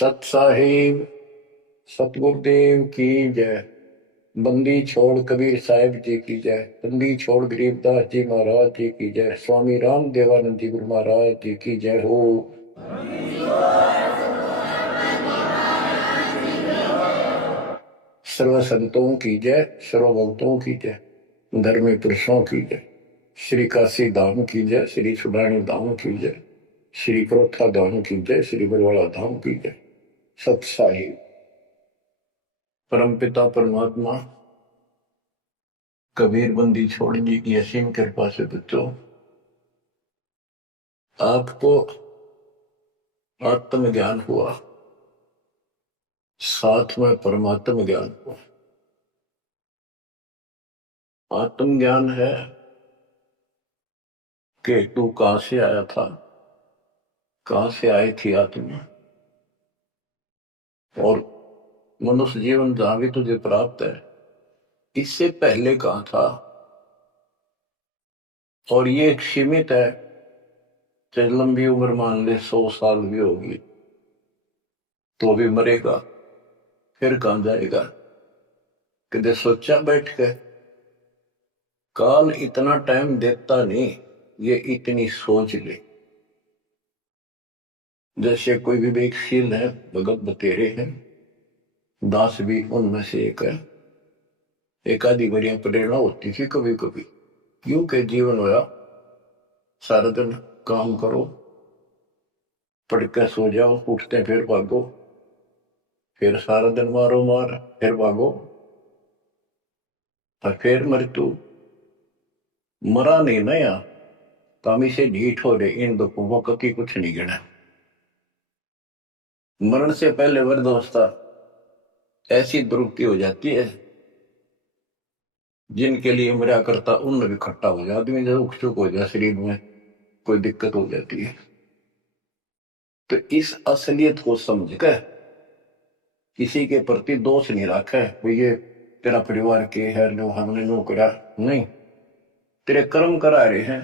सत साहिब सतगुरुदेव की जय। बंदी छोड़ कबीर साहिब जी की जय। बंदी छोड़ गरीबदास जी महाराज जी की जय। स्वामी राम देवानंद जी गुरु महाराज जी की जय हो। सर्व संतों की जय, सर्व भक्तों की जय, धर्मी पुरुषों की जय। श्री काशी धाम की जय, श्री सुडानी धाम की जय, श्री क्रोथा धाम की जय, श्री बरवाड़ा धाम की जय। सत साहिब परमपिता परमात्मा कबीर बंदी छोड़ जी की असीम कृपा से बच्चों आपको आत्म ज्ञान हुआ, साथ में परमात्म ज्ञान हुआ। आत्म ज्ञान है कि तू कहां से आया था, कहां से आई थी आत्मा, और मनुष्य जीवन जहां भी तुझे प्राप्त है इससे पहले कहां था। और ये एक सीमित है, चाहे लंबी उम्र मान ले 100 साल भी होगी तो भी मरेगा, फिर कहां जाएगा। कदे सोचा बैठ के काल इतना टाइम देता नहीं, ये इतनी सोच ले। जैसे कोई विवेकशील है, भगत बतेरे हैं, दास भी उनमें से एक है। एक आधी बढ़िया प्रेरणा होती थी कभी कभी, यूं के जीवन होया सारा दिन काम करो, पढ़ के सो जाओ, उठते फिर भागो, फिर सारा दिन मारो मार, फिर भागो, और फिर मृत्यु। मरा नहीं नया कामी से ढीठ हो रहे, इन दुखों को कभी कुछ नहीं गिना। मरण से पहले वृद्धावस्था ऐसी दुरुक्ति हो जाती है जिनके लिए मरा करता उन भी खट्टा हो जाए। आदमी जब उकचुक हो जाए, शरीर में कोई दिक्कत हो जाती है, तो इस असलियत को समझ कर किसी के प्रति दोष नहीं रखा है, ये तेरा परिवार के है, नो हमने नो करा नहीं, तेरे कर्म करा रहे हैं।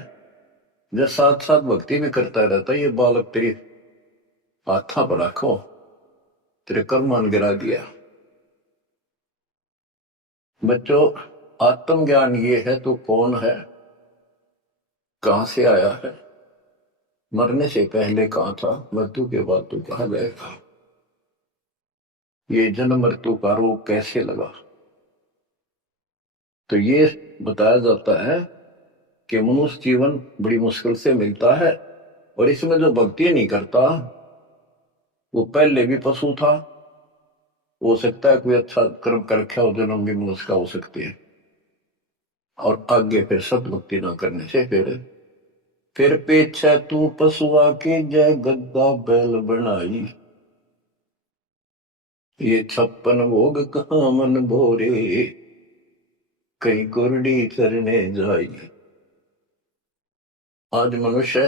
जब साथ साथ भक्ति भी करता रहता, ये बालक तेरी हाथा पर रखो, तेरे कर्म मान गिरा दिया। बच्चों आत्म ज्ञान ये है तू कौन है, कहां से आया है, मरने से पहले कहां था, मृत्यु के बाद तू कहां जाएगा, ये जन्म मृत्यु का रोग कैसे लगा। तो ये बताया जाता है कि मनुष्य जीवन बड़ी मुश्किल से मिलता है, और इसमें जो भक्ति नहीं करता वो पहले भी पशु था। हो सकता है कोई अच्छा कर्म कर रखा हो, जन्म भी मनुष्य का हो सकती है, और आगे फिर सतभक्ति न करने से फिर पीछे तू पशुआ की जय गद्दा बैल बनाई, ये 56 भोग कहाँ मन भोरे, कहीं कुरडी करने जाई। आज मनुष्य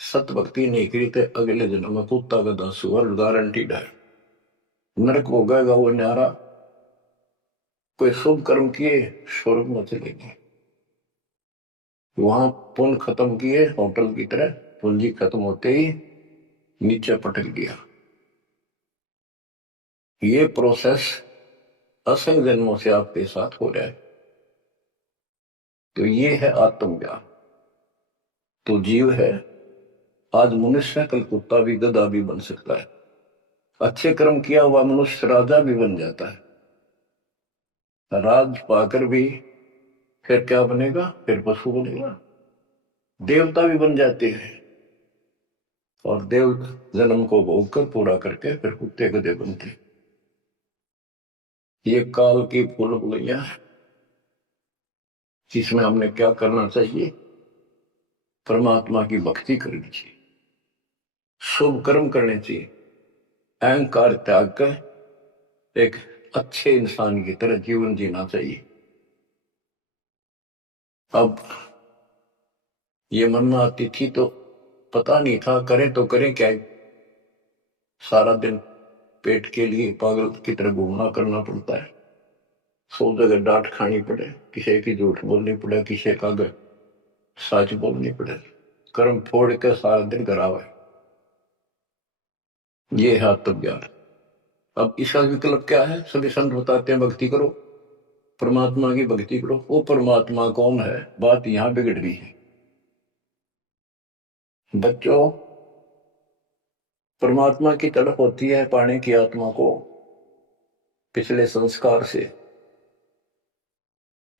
सत भक्ति नहीं करी तो अगले जन्म में कुत्ता गधा सुअर गारंटीड है, नरक हो गएगा वो न्यारा। कोई शुभ कर्म किए स्वर्ग में चलेंगे, वहां पुण्य खत्म किए होटल की तरह, पूंजी खत्म होते ही नीचे पटक दिया। ये प्रोसेस असंख्य जन्मों से आपके साथ हो रहा है। तो ये है आत्मज्ञान। तो जीव है आज मनुष्य, कल कुत्ता भी गधा भी बन सकता है। अच्छे कर्म किया हुआ मनुष्य राजा भी बन जाता है, राज पाकर भी फिर क्या बनेगा, फिर पशु बनेगा, देवता भी बन जाते हैं, और देव जन्म को भोग कर पूरा करके फिर कुत्ते गधे बनते। ये काल की फूल बुलैया है, जिसमें हमने क्या करना चाहिए, परमात्मा की भक्ति करनी चाहिए, शुभ कर्म करने चाहिए, अहंकार त्याग कर एक अच्छे इंसान की तरह जीवन जीना चाहिए। अब ये मन में आती थी तो पता नहीं था करें तो करें क्या, सारा दिन पेट के लिए पागल की तरह घूमना करना पड़ता है, 100 जगह डांट खानी पड़े, किसी की झूठ बोलनी पड़े, किसी का सच बोलनी पड़े, कर्म फोड़ के सारा दिन करावे। ये है आत्मज्ञान। अब इसका विकल्प क्या है? सभी संत बताते हैं भक्ति करो, परमात्मा की भक्ति करो। वो परमात्मा कौन है? बात यहां बिगड़ रही है बच्चों। परमात्मा की तड़प होती है पाने की आत्मा को पिछले संस्कार से।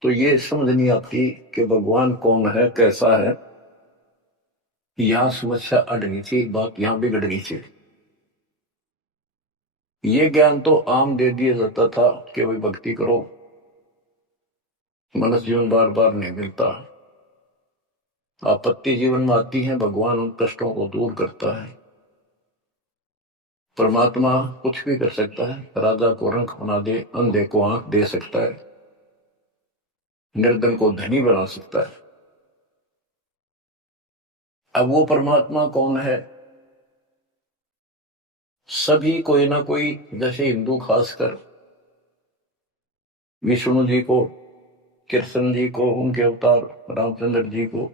तो ये समझ नहीं आती कि भगवान कौन है, कैसा है। यहां समस्या अड़नी थी, बात यहां बिगड़नी थी। ये ज्ञान तो आम दे दिया जाता था कि भाई भक्ति करो, मनुष्य जीवन बार बार नहीं मिलता, आपत्ति जीवन में आती है, भगवान उन कष्टों को दूर करता है। परमात्मा कुछ भी कर सकता है, राजा को रंग बना दे, अंधे को आंख दे सकता है, निर्धन को धनी बना सकता है। अब वो परमात्मा कौन है? सभी कोई ना कोई, जैसे हिंदू खासकर विष्णु जी को, कृष्ण जी को, उनके अवतार रामचंद्र जी को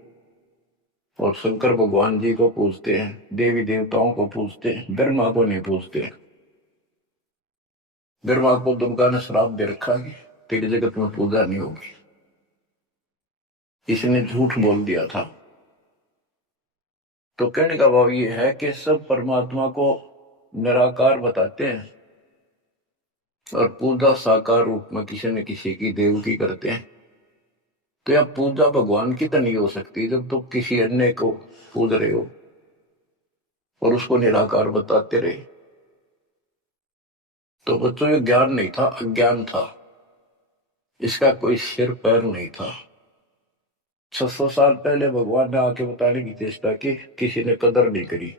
और शंकर भगवान जी को पूजते हैं, देवी देवताओं को पूजते हैं, ब्रह्मा को नहीं पूजते। ब्रह्मा को दुर्गा ने श्राप दे रखा है, तेरी जगत में पूजा नहीं होगी, इसने झूठ बोल दिया था। तो कहने का भाव ये है कि सब परमात्मा को निराकार बताते हैं और पूजा साकार रूप में किसी न किसी की देव की करते हैं। तो यह पूजा भगवान की तो नहीं हो सकती जब तुम किसी अन्य को पूज रहे हो और उसको निराकार बताते रहे। तो बच्चों ये ज्ञान नहीं था, अज्ञान था। इसका कोई सिर पैर नहीं था। 600 साल पहले भगवान ने आके बताने की चेष्टा की, किसी ने कदर नहीं करी।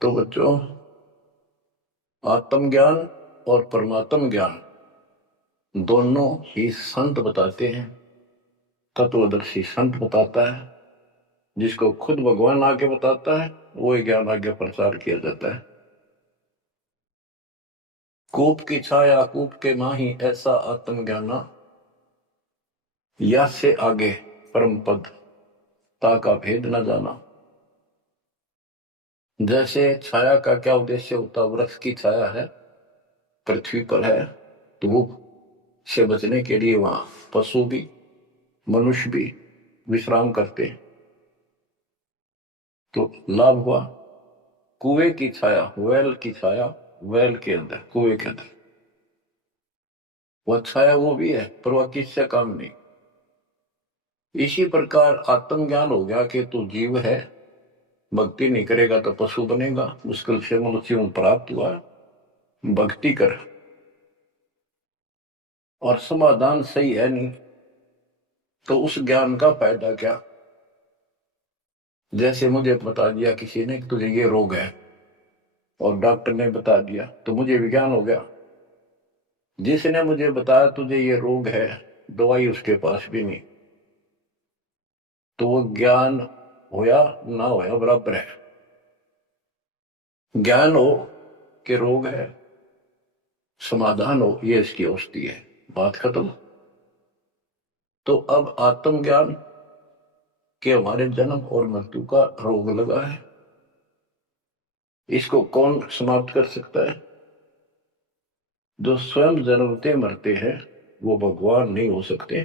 तो बच्चों, आत्मज्ञान और परमात्म ज्ञान दोनों ही संत बताते हैं, तत्वदर्शी संत बताता है। जिसको खुद भगवान आके बताता है वो ज्ञान आगे प्रचार किया जाता है। कूप की छाया कूप के माही, ऐसा आत्मज्ञाना, या से आगे परम पद ताका भेद न जाना। जैसे छाया का क्या उद्देश्य होता? वृक्ष की छाया है, पृथ्वी पर है, धूप से बचने के लिए वहां पशु भी मनुष्य भी विश्राम करते हैं। तो लाभ हुआ। कुएं की छाया, वेल की छाया, वेल के अंदर, कुएं के अंदर वह छाया वो भी है, पर वह किससे काम नहीं। इसी प्रकार आत्मज्ञान हो गया कि तू जीव है, भक्ति नहीं करेगा तो पशु बनेगा, मुश्किल से मनुष्य प्राप्त हुआ, भक्ति कर। और समाधान सही है नहीं तो उस ज्ञान का फायदा क्या? जैसे मुझे बता दिया किसी ने कि तुझे ये रोग है और डॉक्टर ने बता दिया तो मुझे विज्ञान हो गया। जिसने मुझे बताया तुझे ये रोग है, दवाई उसके पास भी नहीं, तो वो ज्ञान होया ना होया बराबर है। ज्ञान हो कि रोग है, समाधान हो ये इसकी औषधि है, बात खत्म। तो अब आत्मज्ञान के हमारे जन्म और मृत्यु का रोग लगा है, इसको कौन समाप्त कर सकता है? जो स्वयं जन्मते मरते हैं वो भगवान नहीं हो सकते,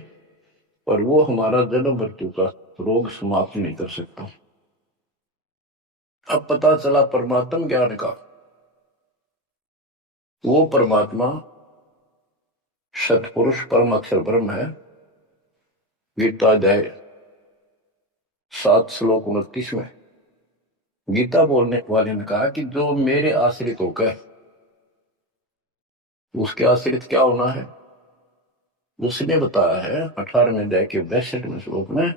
और वो हमारा जन्म मृत्यु का रोग समाप्त नहीं कर सकता। अब पता चला परमात्म ज्ञान का, वो परमात्मा सतपुरुष परम अक्षर ब्रह्म है। गीता अध्याय 7 श्लोक 29 में गीता बोलने वाले ने कहा कि जो मेरे आश्रित होकर, उसके आश्रित क्या होना है? उसने बताया है 18वें अध्याय के 62वें श्लोक में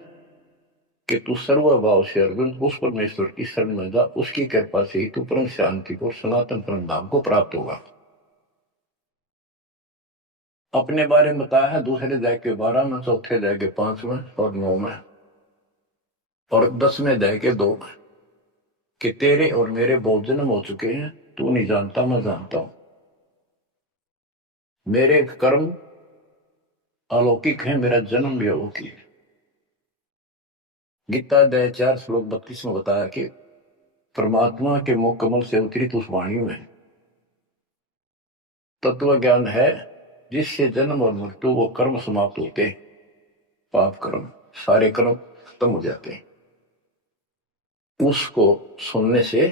कि तू सर्वभाव से अर्जुन उस परमेश्वर की शरण में जा, उसकी कृपा से ही तू परम शांति को, सनातन परम धाम को प्राप्त होगा। अपने बारे में बताया है दूसरे अध्याय के 12 में, चौथे अध्याय के 5 में और 9 में और 10वें अध्याय के 2 में कि तेरे और मेरे बहुत जन्म हो चुके हैं, तू नहीं जानता मैं जानता हूं। मेरे कर्म अलौकिक है, मेरा जन्म भी अलौकिक है। गीता अध्याय 4 श्लोक 32 में बताया कि परमात्मा के मुख कमल से अवतरित उस वाणी में तत्व ज्ञान है, जिससे जन्म और मृत्यु वो कर्म समाप्त होते हैं, पाप कर्म सारे कर्म खत्म हो जाते हैं। उसको सुनने से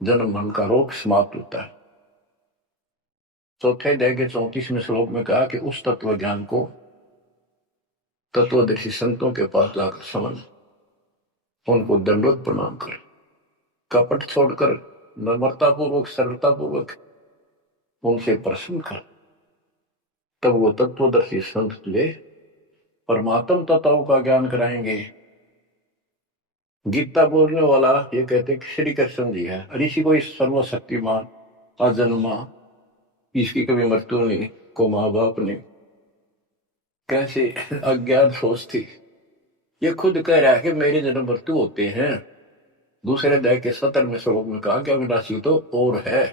जन्म मरण का रोग समाप्त होता है। चौथे अध्याय के 34वें श्लोक में कहा कि उस तत्व ज्ञान को तत्वदर्शी संतों के पास जाकर समझ, उनको दंडवत प्रणाम कर, कपट छोड़कर नम्रतापूर्वक सरलतापूर्वक उनसे प्रश्न कर, तब वो तत्वदर्शी संत तुझे परमात्म तत्व का ज्ञान कराएंगे। गीता बोलने वाला ये कहते हैं कि श्री कृष्ण जी है, ऋषि कोई सर्वशक्तिमान अजन्मा, इसकी कभी मृत्यु नहीं, को माँ बाप ने कैसे अज्ञात सोच थी। ये खुद कह रहा है कि मेरे जन्म मृत्यु होते हैं। दूसरे अध्याय के 17वें श्लोक में कहा कि अविनाशी तो और है,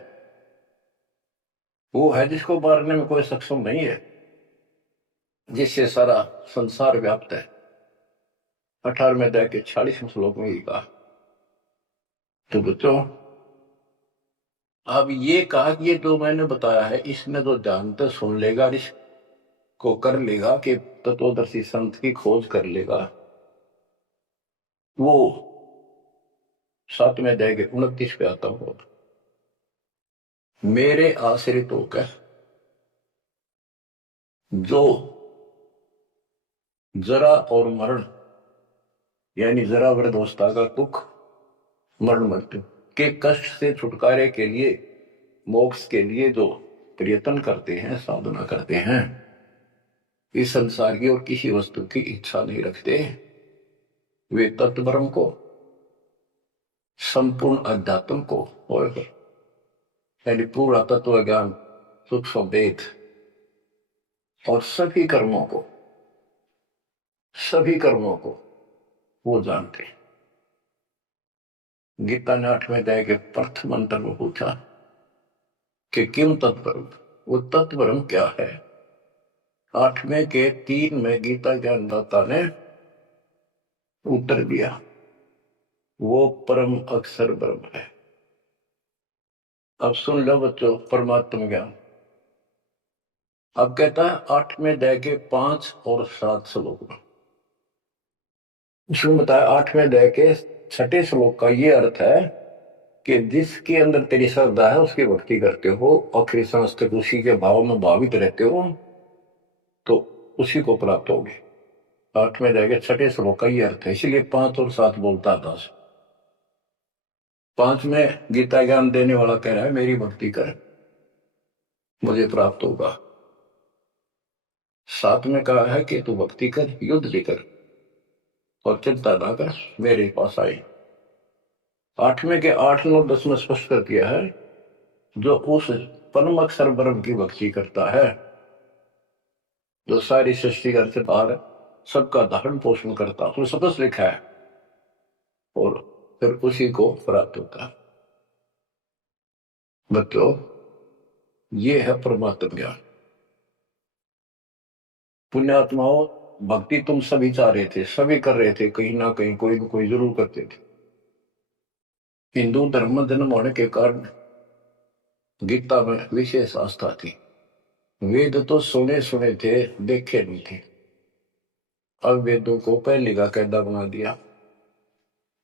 वो है जिसको मारने में कोई सक्षम नहीं है, जिससे सारा संसार व्याप्त है। 18वें अध्याय के 46वें श्लोक में ही कहा। तो बच्चों, अब ये कहा कि ये जो मैंने बताया है, इसने जो जानता सुन लेगा, इसको कर लेगा कि तत्वदर्शी संत की खोज कर लेगा, वो 7वें अध्याय के 29 पे आता हूं, मेरे आश्रित होकर जो जरा और मरण यानी जरा वृद्धावस्था का दुख, मरण मृत्यु के कष्ट से छुटकारे के लिए, मोक्ष के लिए जो प्रयत्न करते हैं, साधना करते हैं, इस संसार की और किसी वस्तु की इच्छा नहीं रखते, वे तत्ब्रह्म को, संपूर्ण अध्यात्म को और यानी पूरा तत्व ज्ञान, सूक्ष्म वेद और सभी कर्मों को वो जानते। गीता ने 8वें अध्याय के प्रथम मंत्र में पूछा कि किम तत्परम, वो तत्परम क्या है। 8वें के 3 में गीता ज्ञानदाता ने उत्तर दिया, वो परम अक्षर ब्रह्म है। अब सुन लो बच्चों परमात्म ज्ञान। अब कहता है 8वें अध्याय के 5 और 7 श्लोक में, उसमें बताया 8वें अध्याय के 6ठे श्लोक का ये अर्थ है कि जिसके अंदर तेरी श्रद्धा है, उसकी भक्ति करते हो, आखिरी सांस तक उसी के भाव में भावित रहते हो, तो उसी को प्राप्त होगे। 8वें अध्याय के 6ठे श्लोक का ये अर्थ है, इसलिए 5 और 7 बोलता था। 5 में गीता ज्ञान देने वाला कह रहा है मेरी भक्ति कर, मुझे प्राप्त होगा। 7 में कहा है कि तू भक्ति कर, युद्ध भी कर और चिंता ना कर, मेरे पास आई। 8वें के 8, 9, 10 में स्पष्ट कर दिया है, जो उस परम अक्षर ब्रह्म की भक्ति करता है, जो सारी सृष्टि घर से बाहर सबका धारण पोषण करता, तो सबस लिखा है, और फिर उसी को प्राप्त होता है। बच्चों, ये है परमात्म ज्ञान। पुण्यात्माओं, भक्ति तुम सभी चाह रहे थे, सभी कर रहे थे, कहीं ना कहीं कोई न कोई जरूर करते थे। हिंदू धर्म में जन्म होने के कारण गीता में विशेष आस्था थी। वेद तो सुने सुने थे, देखे नहीं थे। अब वेदों को पहले का कायदा बना दिया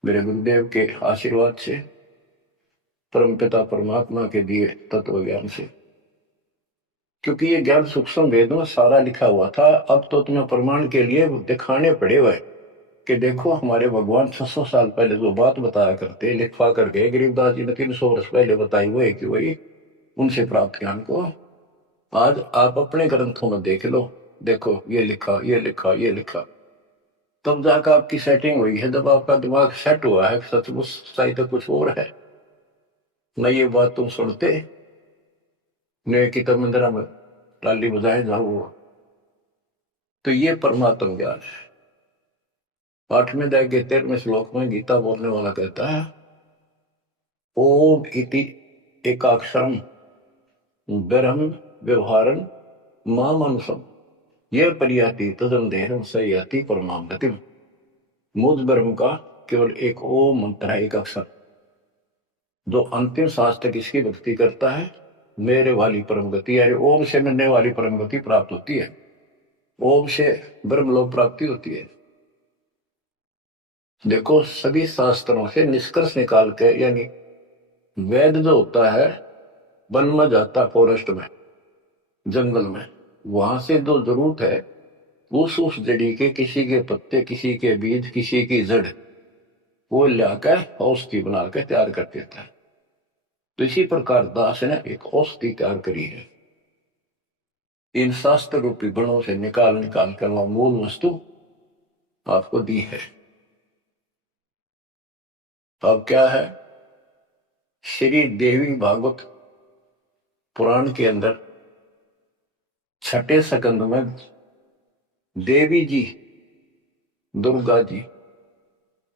मेरे गुरुदेव के आशीर्वाद से, परमपिता परमात्मा के दिए तत्व ज्ञान से। क्योंकि ये ज्ञान सूक्ष्म वेद में सारा लिखा हुआ था। अब तो तुम्हें प्रमाण के लिए दिखाने पड़े हुए कि देखो हमारे भगवान 600 साल पहले जो बात बताया करते, लिखवा कर गए गरीबदास जी ने 300 वर्ष पहले बताई हुई कि वही उनसे प्राप्त ज्ञान को आज आप अपने ग्रंथों में देख लो। देखो ये लिखा, ये लिखा, ये लिखा, तब जाकर आपकी सेटिंग हुई है। जब आपका दिमाग सेट हुआ है, सचमुच सही तो कुछ और है न, ये बात तुम सुनते न की तब मंदिरा में टाली बजाए जाओ। तो ये परमात्म ज्ञान है। 8वें अध्याय के 13वें श्लोक में गीता बोलने वाला कहता है, ओम इति एकाक्षरम ब्रह्म व्यवहारन मामनुषम ये परियाति तदम देहम सयाति परमाम गतिम। मुझ ब्रह्म का केवल एक ओम मंत्र है, एक अक्षर, जो अंतिम सांस तक इसकी भक्ति करता है, मेरे वाली परम गति, यानी ओम से मिलने वाली परम गति प्राप्त होती है, ओम से ब्रह्मलोक प्राप्ति होती है। देखो, सभी शास्त्रों से निष्कर्ष निकाल के, यानी वेद जो होता है वन में जाता, फॉरेस्ट में, जंगल में, वहां से जो जरूरत है उस जड़ी के, किसी के पत्ते, किसी के बीज, किसी की जड़, वो लाकर औषधि बना के तैयार कर देता है। तो इसी प्रकार दास ने एक औषधि तैयार करी है, इन शास्त्र रूपी गुणों से निकाल निकाल कर वह मूल वस्तु आपको दी है। अब क्या है, श्री देवी भागवत पुराण के अंदर छठे स्कंद में देवी जी, दुर्गा जी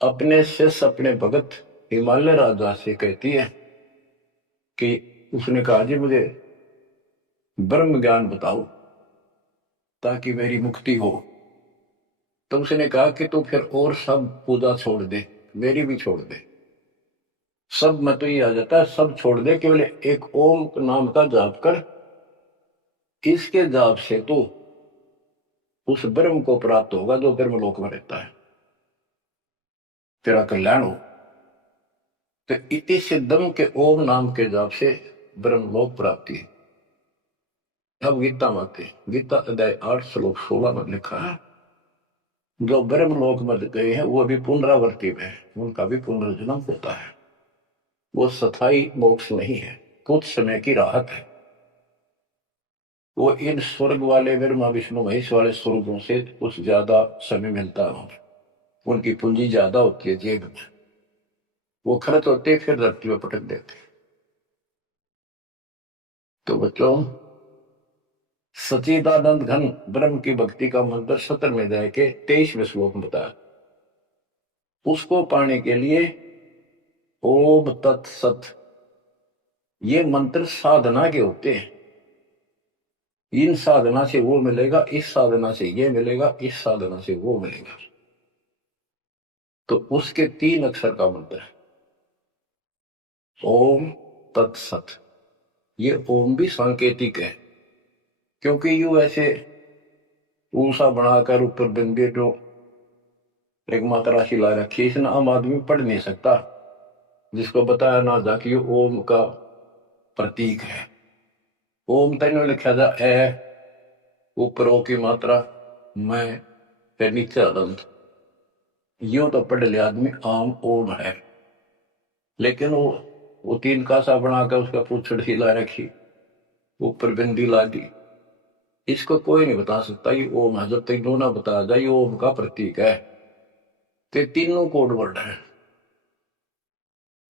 अपने शिष्य, अपने भगत हिमालय राजा से कहती है कि उसने कहा, जी मुझे ब्रह्म ज्ञान बताओ ताकि मेरी मुक्ति हो। तो उसने कहा कि तू फिर और सब पूजा छोड़ दे, मेरी भी छोड़ दे, सब में तो ये आ जाता है, सब छोड़ दे, केवल एक ओम नाम का जाप कर, इसके जाप से तो उस ब्रह्म को प्राप्त होगा जो ब्रह्मलोक में रहता है, तेरा कल्याण हो। तो इति सिद्धम के ओम नाम के जाप से ब्रह्मलोक प्राप्ति है। अब गीता माते, गीता अध्याय 8 श्लोक 16 में लिखा है, जो ब्रह्मलोक में गए हैं वो भी पुनरावृत्ति में है, उनका भी पुनर्जन्म होता है, वो स्थायी मोक्ष नहीं है, कुछ समय की राहत है। वो इन स्वर्ग वाले ब्रह्मा विष्णु महेश वाले स्वर्गों से कुछ ज्यादा समय मिलता है, उनकी पूंजी ज्यादा होती है जेब में, वो खर्च होते फिर धरती में पटक देते। तो बच्चों, सचिदानंद घन ब्रह्म की भक्ति का मंत्र 17वें अध्याय के 23वें श्लोक में बताया। उसको पाने के लिए ओम तत्सत, ये मंत्र साधना के होते हैं। इन साधना से वो मिलेगा, इस साधना से ये मिलेगा, इस साधना से वो मिलेगा। तो उसके 3 अक्षर का मंत्र है ओम तत्सत। ये ओम भी सांकेतिक है, क्योंकि यू ऐसे ऊषा बनाकर ऊपर बिंदे जो एक मात्रा राशि ला रखी, इसने आम आदमी पढ़ नहीं सकता, जिसको बताया ना जा कि ओम का प्रतीक है। ओम तेन लिखा जा ए, ऊपर ओ की मात्रा, मैं, फिर नीचे अनंत, यूं तो पढ़ लिया आदमी आम ओम है, लेकिन वो 3 कासा बनाकर उसका पूछड़ हिला रखी, ऊपर बिंदी ला दी, इसको कोई नहीं बता सकता ये ओम है जब तक दोनों बता जाए ये ओम का प्रतीक है। तो तीनों कोड वर्ड है।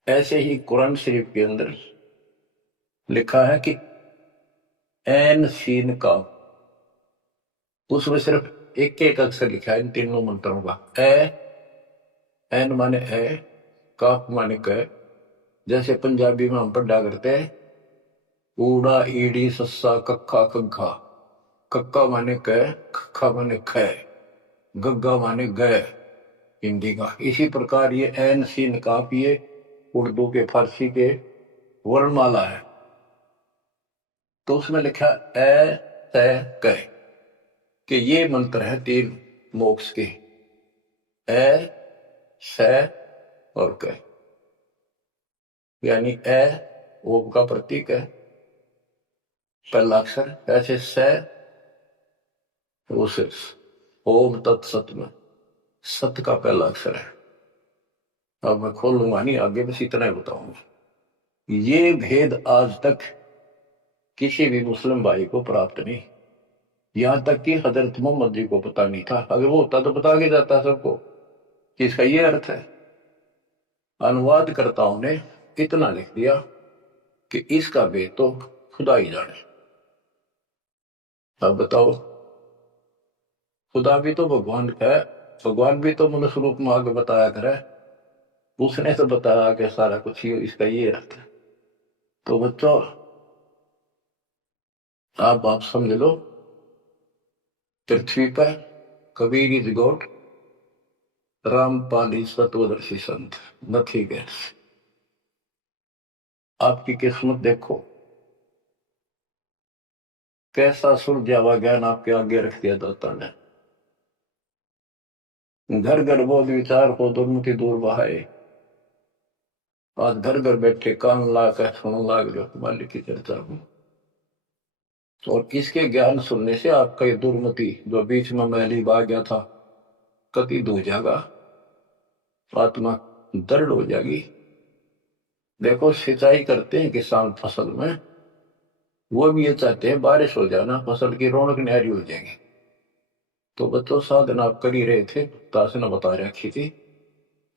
ऐसे ही कुरान शरीफ के अंदर लिखा है कि एन सीन का, उसमें सिर्फ एक एक अक्षर लिखा है इन तीनों मंत्रों का। ए, एन माने ए, काफ माने क, जैसे पंजाबी में हम पढ़ा करते हैं ऊड़ा ईड़ी सस्सा कक्का कग्घा, कक्का माने क, खक्का माने ख, गग्गा माने ग, हिंदी का। इसी प्रकार ये एन सीन काफ, ये उर्दू के, फारसी के वर्णमाला है। तो उसमें लिखा ए तय क, कि ये मंत्र है 3 मोक्ष के, ए, स और क। यानी ए ओम का प्रतीक है, पहला अक्षर, ऐसे स वो सिर्फ ओम तत्सत में सत का पहला अक्षर है। अब मैं खोलूंगा नहीं, आगे बस इतना ही बताऊंगा। ये भेद आज तक किसी भी मुस्लिम भाई को प्राप्त नहीं, यहां तक कि हजरत मोहम्मद जी को पता नहीं था। अगर वो होता तो बता के जाता सबको कि इसका ये अर्थ है। अनुवादकर्ताओं ने इतना लिख दिया कि इसका भेद तो खुदा ही जाने। अब बताओ, खुदा भी तो भगवान का है, भगवान भी तो मनुष्य रूप में आगे बताया करे, उसने तो बताया कि सारा कुछ ही इसका ये अर्थ है। तो बच्चों, आप समझ लो, पृथ्वी पर Kabir is God, Rampal is तत्वदर्शी संत, नथिंग एल्स। आपकी किस्मत देखो, कैसा सुलझावा ज्ञान आपके आगे रख दिया दाता ने। घर घर बोध विचार हो दुर्मति दूर बहाए। आज घर घर बैठे कान ला कर सुन लाग रहे हो मालिक की चर्चा में। और इसके ज्ञान सुनने से आपका ये दुर्मति जो बीच में मैली बा गया था कति धो जाएगा, आत्मा दृढ़ हो जाएगी। देखो सिंचाई करते हैं किसान फसल में, वो भी ये चाहते हैं बारिश हो जाना, फसल की रौनक न्यारी हो जाएगी। तो बच्चों साधना आप कर ही रहे थे, दास ने बता रखी थी,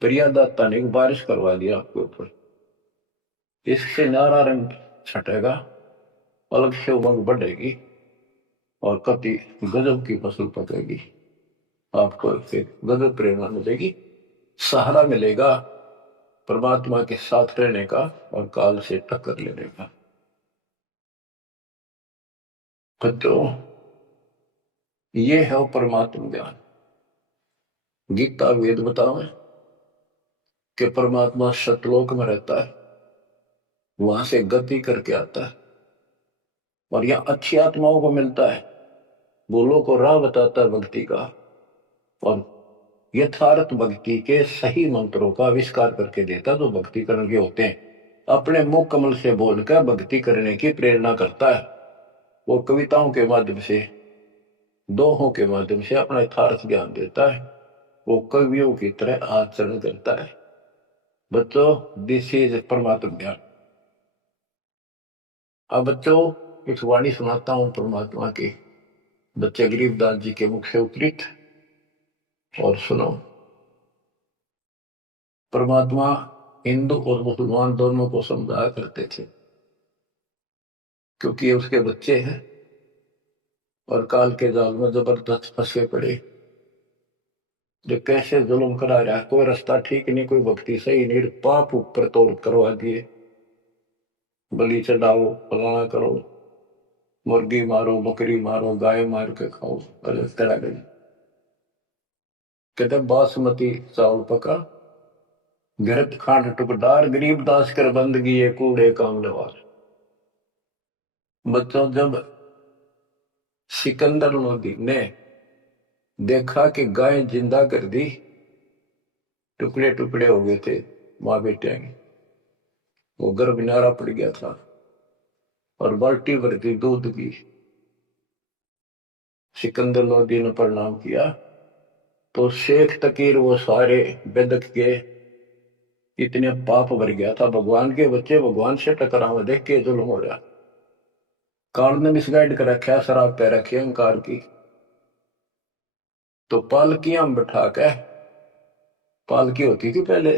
प्रियादाता ने बारिश करवा दिया आपके ऊपर। इससे नारा रंग छटेगा, अलग से उमंग बढ़ेगी और कति गजब की फसल पकेगी। आपको गजब प्रेरणा मिलेगी, सहारा मिलेगा परमात्मा के साथ रहने का और काल से टक्कर लेने का। बच्चों ये है परमात्मा ज्ञान। गीता वेद बताओ कि परमात्मा सतलोक में रहता है, वहां से गति करके आता है और यह अच्छी आत्माओं को मिलता है, बोलो को राह बताता है भक्ति का और यथार्थ भक्ति के सही मंत्रों का आविष्कार करके देता जो भक्ति करने के होते हैं। अपने मुख कमल से बोलकर भक्ति करने की प्रेरणा करता है। वो कविताओं के माध्यम से, दोहों के माध्यम से अपना यथार्थ ज्ञान देता है। वो कवियों की तरह आचरण करता है। बच्चों दिस इज परमात्मा ज्ञान। अब बच्चों एक वाणी सुनाता हूं परमात्मा की, बच्चे गरीबदास जी के मुख से उद्धृत, और सुनो। परमात्मा हिंदू और मुसलमान दोनों को समझाया करते थे, क्योंकि ये उसके बच्चे हैं और काल के जाल में जबरदस्त फंसे पड़े। जो कैसे जुल्म करा रहा है, कोई रास्ता ठीक नहीं, कोई भक्ति सही नहीं, पाप ऊपर तोड़ करवा दिए, बलि चढ़ाओ, फलाना करो, मुर्गी मारो, बकरी मारो, गाय मार के खाओ, अलग तरह गई। कहते बासमती चावल पका, घृत खांड टुकडार, गरीब दास कर बंदगी ये कूड़े काम लवार। बच्चों जब सिकंदर लोधी ने देखा कि गाय जिंदा कर दी, टुकड़े टुकड़े हो गए थे मां बेटे, वो गर्भ नारा पड़ गया था और बाल्टी भर दी दूध की। सिकंदर लोधी ने प्रणाम किया तो शेख तकीर वो सारे बेदक के इतने पाप भर गया था, भगवान के बच्चे भगवान से टकराव देख के जुल्म हो रहा। काल ने मिसगाइड कर रखा, शराब पे रखी अहंकार की। तो पालकियां बैठा के, पालकी होती थी पहले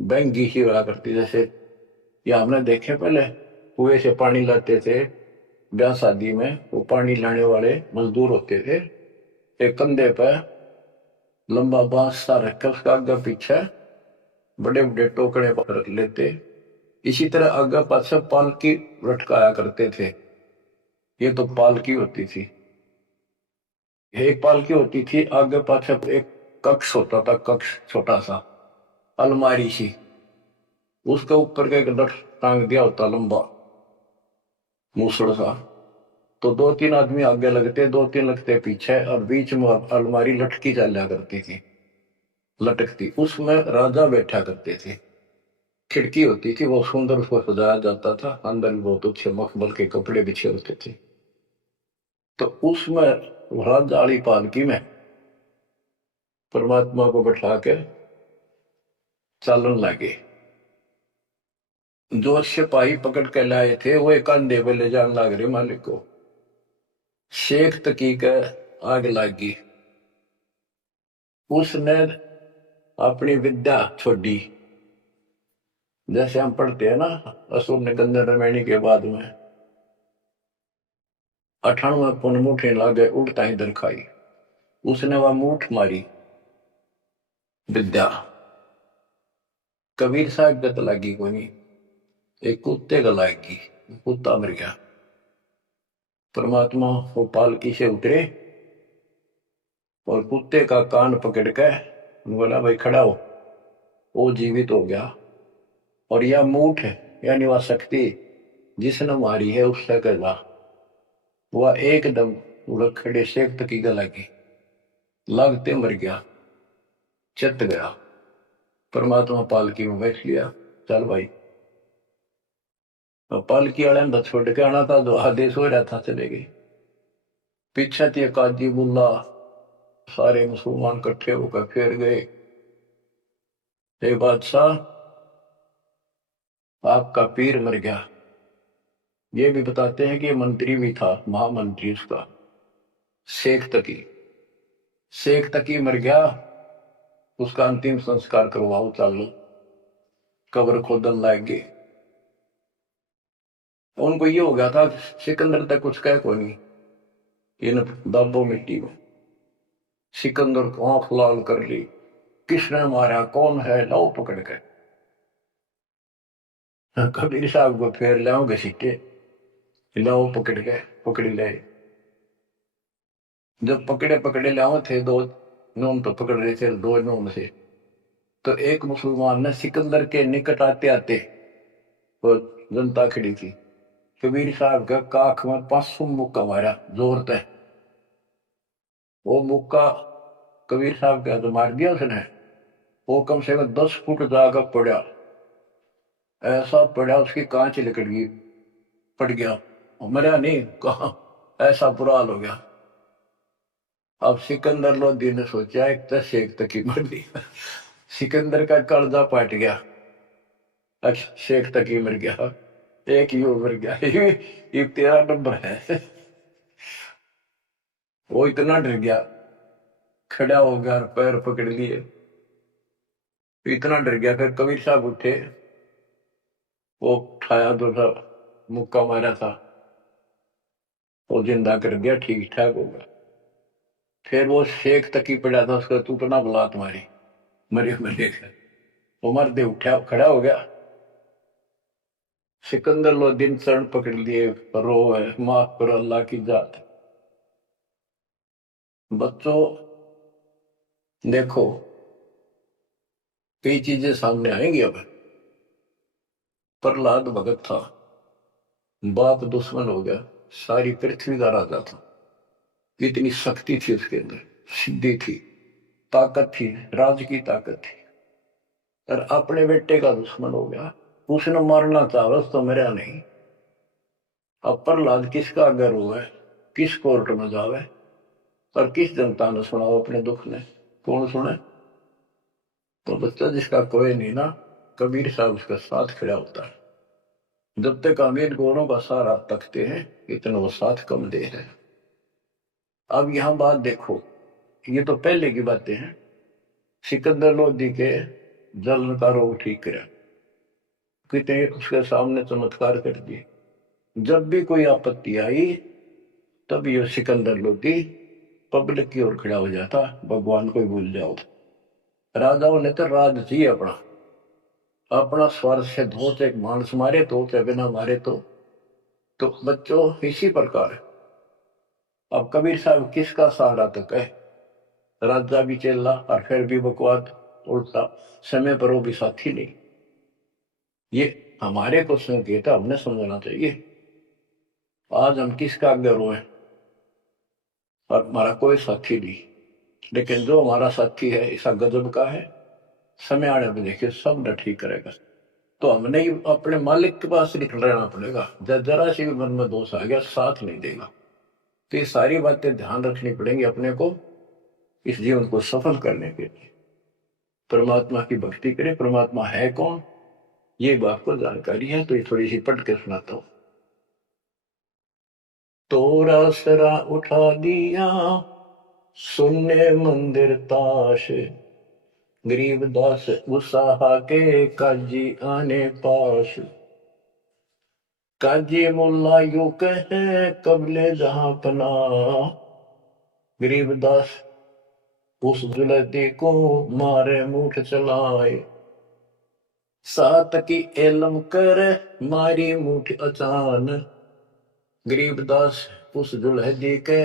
बैंगी सी हुआ करती, जैसे ये हमने देखे पहले कुएं से पानी लाते थे ब्याह शादी में, वो पानी लाने वाले मजदूर होते थे, एक कंधे पे लंबा बांस सा रखकर उसका आगे पीछे बड़े बड़े टोकरे पर रख लेते। इसी तरह आगे पाछे पालकी लटकाया करते थे। ये तो पालकी होती थी। एक पालकी होती थी, आगे पाछे एक कक्ष होता था, कक्ष छोटा सा अलमारी सी, उसके ऊपर का एक लठ टांग दिया होता लंबा मूसड़ सा। तो दो तीन आदमी आगे लगते, दो तीन लगते पीछे, और बीच में अलमारी लटकी चला करती थी, लटकती, उसमें राजा बैठा करते थे। खिड़की होती थी, बहुत सुंदर उसको सजाया जाता था, अंदर भी बहुत अच्छे मखमल के कपड़े बिछे होते थे। तो उसमें राजा वाली पालकी में परमात्मा को बैठा के चालन लगे। जो सिपाही पकड़ के लाए थे वो एक कंधे पे ले जाने लग रहे मालिक को। शेख तकी के आग लगी, उसने अपनी विद्या छोड़ी। जैसे हम पढ़ते हैं ना, असुर ने गंधर रामायणी के बाद में 98 पुन मुठे लागे उड़ता ही दर खाई, उसने वह मूठ मारी विद्या। कबीर साहब गत लगी कोई, एक कुत्ते का लागी, कुत्ता मर गया। परमात्मा वो पालकी से उतरे और कुत्ते का कान पकड़ के बोला भाई खड़ा हो, वो जीवित हो गया। और यह मूठ है यानी वह शक्ति जिसने मारी है उससे कहला वह एकदम खड़े शेख तक की गला की लागते मर गया, चत गया। परमात्मा पालकी में बैठ लिया, चल भाई। पालकी वाले ने छोड़ के आना था, जो आदेश हो रहा था चले गए। पीछे थी काजी बुल्ला, सारे मुसलमान इकट्ठे होकर फिर गए, हे बादशाह आपका पीर मर गया। ये भी बताते हैं कि ये मंत्री भी था, महामंत्री उसका, शेख तकी। शेख तकी मर गया, उसका अंतिम संस्कार करवाओ, चालू कब्र खोदन लाग गए। उनको ये हो गया था सिकंदर तक कुछ कह को नहीं, इन दाबो मिट्टी में। सिकंदर को आंख लाल कर ली, किसने मारा, कौन है, लाओ पकड़ के। कबीर साहब को फेर लाओगे सीटे, लाओ पकड़ के, पकड़ ले। जब पकड़े पकड़े लाओ थे, दो नून तो पकड़ रहे थे, दो नून से। तो एक मुसलमान ने सिकंदर के निकट आते आते, वो जनता खड़ी थी, कबीर साहब का काख में 500 मुक्का मारा जोर तय। वो मुक्का कबीर साहब का तो मार दिया उसने, वो कम से कम 10 फुट जाकर पड़ा, ऐसा पड़ा उसकी कांच निकल गई, पड़ गया, मरा नहीं, कहा ऐसा बुरा हाल हो गया। अब सिकंदर लोधी ने सोचा एक तो शेख तक ही मर दी, सिकंदर का कर्जा पाट गया, अच्छा शेख तक ही मर गया, एक ही मर गया, ये 13 नंबर है। वो इतना डर गया, खड़ा हो गया और पैर पकड़ लिए, इतना डर गया। फिर कबीर साहब उठे, वो उठाया तो था, मुक्का मारा था, वो जिंदा कर दिया, ठीक ठाक हो गया। फिर वो शेख तक ही पड़ा था, उसका तू अपना बुला तुम्हारी मरे मरे, वो मर्दे उठा खड़ा हो गया। सिकंदर लोधी चरण पकड़ लिए, रो है, माफ करो अल्लाह की जात। बच्चों देखो कई चीजें सामने आएंगी। अब प्रहलाद भगत था, बाप दुश्मन हो गया, सारी पृथ्वी का राजा था, इतनी शक्ति थी उसके अंदर, सिद्धि थी, ताकत थी, राज की ताकत थी, और अपने बेटे का दुश्मन हो गया। उसने मारना चाहा तो मेरा नहीं। अब प्रहलाद किसका अगर हुआ है, किस कोर्ट में जावे और किस जनता ने सुनाओ अपने दुख ने, कौन सुने? तो बच्चा जिसका कोई नहीं ना, कबीर साहब उसका साथ खड़ा होता है। जब तक अमीर गोरों का सहारा तकते हैं, इतना वो साथ कम दे है। अब यहां बात देखो, ये तो पहले की बातें हैं। सिकंदर लोधी के जलन का रोग ठीक करा, कितने उसके सामने चमत्कार कर दिए। जब भी कोई आपत्ति आई, तब ये सिकंदर लोधी पब्लिक की ओर खड़ा हो जाता, भगवान को ही भूल जाओ। राजाओं ने तो राज चाहिए अपना, अपना स्वार्थ से धो, एक मानस मारे तो, चाहे बिना मारे तो बच्चों इसी प्रकार। अब कबीर साहब किसका सहारा तक है, राजा भी चेला और फिर भी बकवाद उल्टा, समय पर वो भी साथी नहीं। ये हमारे को संकेत है, हमने समझना चाहिए। आज हम किसका अग्र हुए और हमारा कोई साथी नहीं, लेकिन जो हमारा साथी है ऐसा गजब का है, समय आने में देखिए सब न ठीक करेगा। तो हमने ही अपने मालिक के पास निकल रहना पड़ेगा, जरा सी भी मन में दोष आ गया साथ नहीं देगा। तो ये सारी बातें ध्यान रखनी पड़ेंगी अपने को, इस जीवन को सफल करने के लिए। परमात्मा की भक्ति करें। परमात्मा है कौन, ये बात को जानकारी है, तो ये थोड़ी सी पढ़ के सुनाता हूं। तोरा सरा उठा दिया, सुनने मंदिर ताश, गरीबदास उसाहा के काजी आने पास। काजी मुल्ला यू कहे कबले जहां पना, गरीबदास उस जुलती को मारे मुठ चलाए। सात की एलम कर मारी मुठ अचान, गरीबदास उस जुलहदी के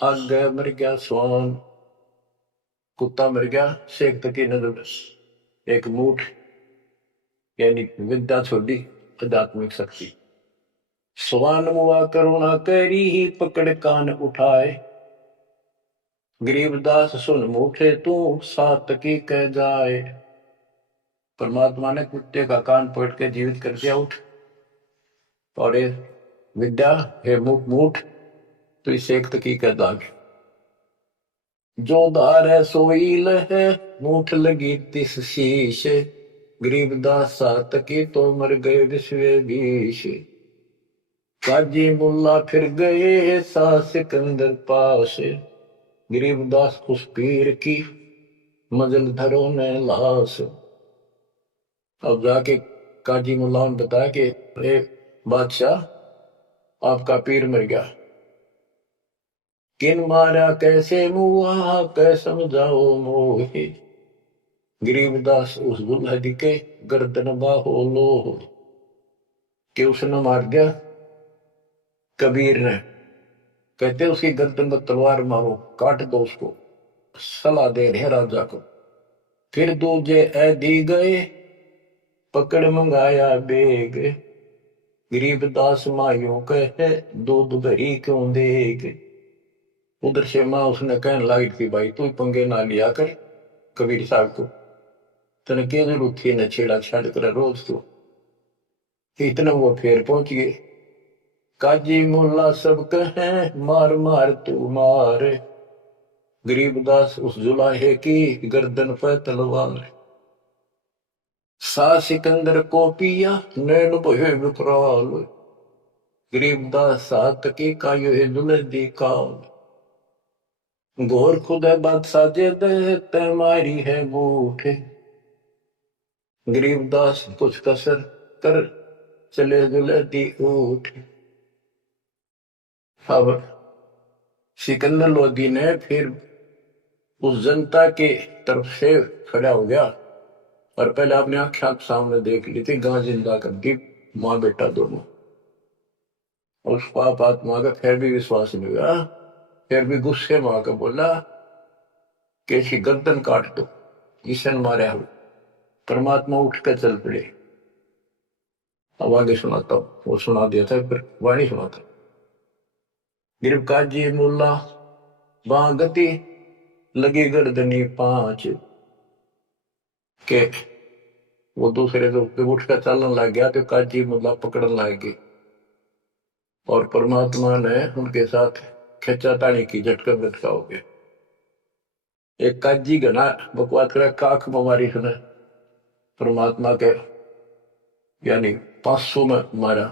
आगे मर गया स्वान। कुत्ता मर गया, शेख तकी नजर एक मूठ यानी विद्या छोड़ी, आध्यात्मिक शक्ति। स्वान मुआ करुणा करी ही पकड़ कान उठाए, गरीबदास सुन मूठे तू सात की कह जाए। परमात्मा ने कुत्ते का कान पकड़ के जीवित कर दिया, उठ। और ये विद्या है मूठ, तो इसे एक तकी कह दाग। जो दार है सोई लहे, मूठ लगी तिस शीश, गरीबदास सात की तो मर गए विश्व बीश। काजी मुल्ला फिर गए सा सिकंदर पास, गरीबदास उस पीर की मजल धरो ने लाश। अब जाके काजी मुल्ला ने बताया कि अरे बादशाह, आपका पीर मर गया। किन मारा कैसे मुआ कै समझाओ मोहे, गरीबदास उस दुल्हन के गर्दन बाहो लो। कि उसने मार दिया कबीर ने, कहते उसकी गर्दन पर तलवार मारो, काट दो उसको। सलाह दे रहे राजा को। फिर दूजे ऐदी गए पकड़ मंगाया बेग, गरीबदास मायूं कहे दूध भरी क्यों देग। उधर से मां उसने कहने लगी थी, भाई तू पंगे ना लिया कर कबीर साहब को, तने क्या जरूरत थी न छेड़ा छाड़ कर रोज तू। इतना वो फिर पहुंच गए। काजी मुल्ला सब कहे मार मार तू मार, गरीबदास उस जुलाहे की गर्दन पर तलवार। सा सिकंदर को पिया नैन भये विकराल, गरीबदास सात की कायो है दुलदी काल। घोर खुद बादशाह जे दे तै मारी है बूठ, गरीबदास कुछ कसर कर चले दुलदी उठ। अब सिकंदर लोधी ने फिर उस जनता के तरफ से खड़ा हो गया और पहले अपने आंख सामने देख ली थी गां जिंदा कर दी, मां बेटा दोनों। उस पाप आत्मा का फिर भी विश्वास नहीं हुआ, फिर भी गुस्से में आकर बोला कि इसकी गर्दन काट दो, ईशन मारे हम। परमात्मा उठ कर चल पड़े। अब आगे सुनाता हूं, वो सुना दिया था फिर वाणी सुनाता। गिरकाजी मुल्ला बागती लगी गर्दनी पांच, के वो दूसरे तो उठ कर चलने लग गया तो काजी मुल्ला पकड़ने लग गए और परमात्मा ने उनके साथ खेचा तानी की, झटका झटका हो गया। एक काजी घना बकवाद करे काख बीमारी सुने परमात्मा के यानी 500 में मारा।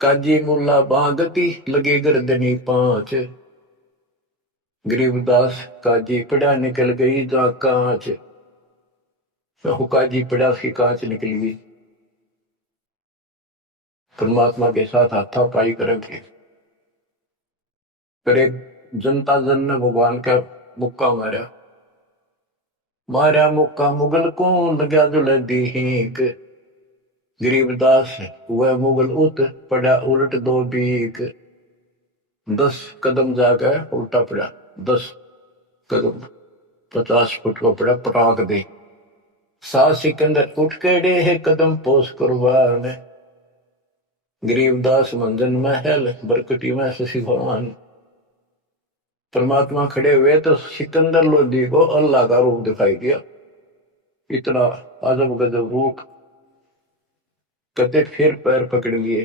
काजी मुल्ला बागती लगे गर्दनी पांच, गरीबदास काजी पड़ा निकल गई जा कांच। काजी पड़ा उसकी कांच निकल गई। परमात्मा के साथ हाथापाई करेंगे। फिर एक जनता जन ने भगवान का मुक्का मारा, मारा मुक्का मुगल को लगा जुलदी हीक, गरीबदास वह मुगल उत पड़ा उलट दो बीक। 10 कदम जाकर उल्टा पड़ा, 10 कदम 50 फुट को पड़ा पटाक दे। सा सिकंदर उठ केड़े है कदम पोस कुर्बान, गरीबदास मंजन महल बरकटी में शशि भगवान। परमात्मा खड़े हुए तो सिकंदर लोधी को अल्लाह का रूप दिखाई दिया, इतना अजब गजब रूप। कहते फिर पैर पकड़ लिए,